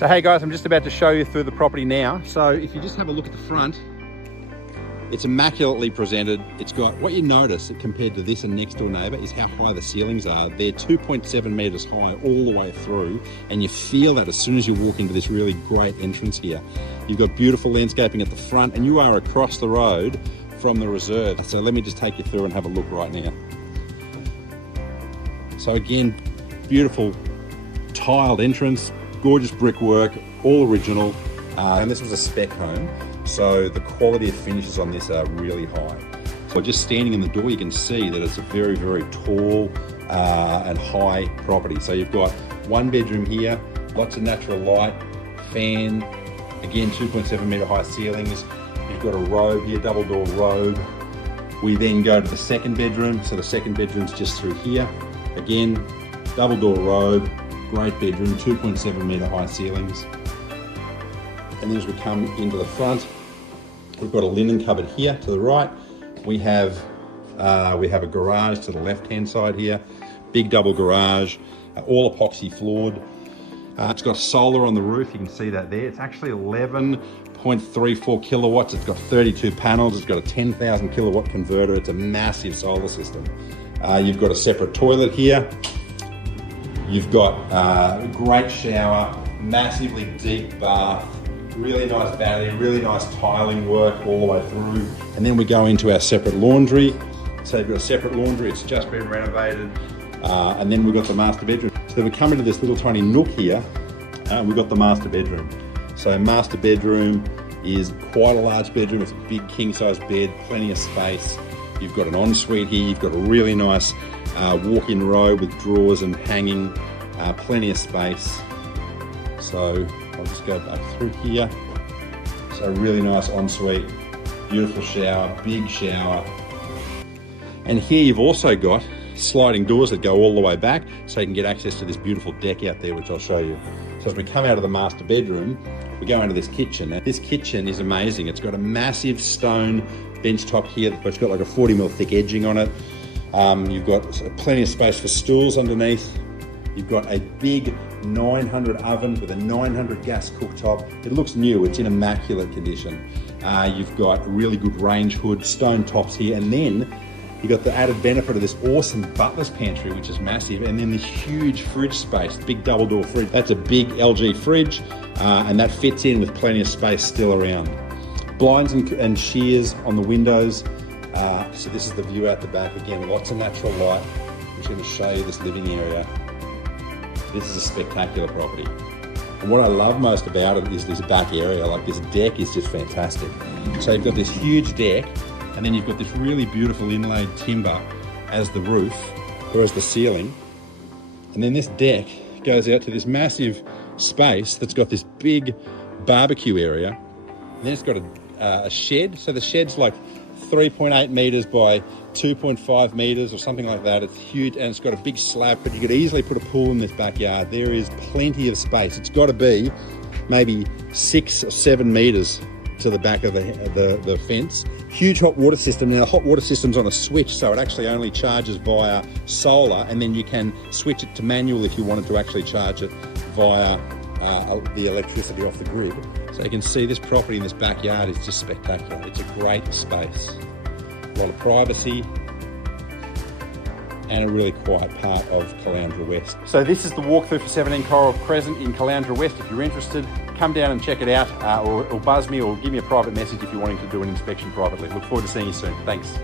So hey guys, I'm just about to show you through the property now. So if you just have a look at the front, it's immaculately presented. It's got, what you notice compared to this and next door neighbour is how high the ceilings are. They're 2.7 metres high all the way through, and you feel that as soon as you walk into this really great entrance here. You've got beautiful landscaping at the front, and you are across the road from the reserve. So let me just take you through and have a look right now. So again, beautiful tiled entrance, gorgeous brickwork, all original, and this was a spec home. So the quality of finishes on this are really high. So just standing in the door, you can see that it's a very, very tall and high property. So you've got one bedroom here, lots of natural light, fan, again, 2.7 metre high ceilings. You've got a robe here, double door robe. We then go to the second bedroom. So the second bedroom's just through here. Again, double door robe, great bedroom, 2.7 metre high ceilings. And then as we come into the front, we've got a linen cupboard here to the right. We have a garage to the left-hand side here. Big double garage, all epoxy floored. It's got solar on the roof, you can see that there. It's actually 11.34 kilowatts. It's got 32 panels. It's got a 10,000 kilowatt converter. It's a massive solar system. You've got a separate toilet here. You've got a great shower, massively deep bath, really nice vanity, really nice tiling work all the way through. And then we go into our separate laundry. So you've got a separate laundry, it's just been renovated. And then we've got the master bedroom. So we come into this little tiny nook here, and we've got the master bedroom. So master bedroom is quite a large bedroom. It's a big king size bed, plenty of space. You've got an ensuite here. You've got a really nice walk-in robe with drawers and hanging, plenty of space. So I'll just go back through here. So really nice ensuite, beautiful shower, big shower. And here you've also got sliding doors that go all the way back, so you can get access to this beautiful deck out there, which I'll show you. So as we come out of the master bedroom, we go into this kitchen. Now, this kitchen is amazing. It's got a massive stone bench top here, but it's got like a 40mm thick edging on it. You've got plenty of space for stools underneath. You've got a big 900 oven with a 900 gas cooktop. It looks new, it's in immaculate condition. You've got really good range hood, stone tops here, and then you've got the added benefit of this awesome butler's pantry, which is massive, and then this huge fridge space, big double door fridge. That's a big LG fridge, and that fits in with plenty of space still around. Blinds and shears on the windows. So this is the view out the back. Again, lots of natural light. I'm just going to show you this living area. This is a spectacular property. And what I love most about it is this back area. Like, this deck is just fantastic. So you've got this huge deck, and then you've got this really beautiful inlaid timber as the roof, or as the ceiling. And then this deck goes out to this massive space that's got this big barbecue area. And then it's got a shed. So the shed's like 3.8 metres by 2.5 metres or something like that. It's huge, and it's got a big slab, but you could easily put a pool in this backyard. There is plenty of space. It's got to be maybe 6 or 7 metres to the back of the fence. Huge hot water system. Now the hot water system's on a switch, so it actually only charges via solar, and then you can switch it to manual if you wanted to actually charge it via the electricity off the grid. So you can see this property in this backyard is just spectacular. It's a great space. A lot of privacy, and a really quiet part of Caloundra West. So this is the walkthrough for 17 Coral Crescent in Caloundra West. If you're interested, come down and check it out, or buzz me, or give me a private message if you're wanting to do an inspection privately. Look forward to seeing you soon. Thanks.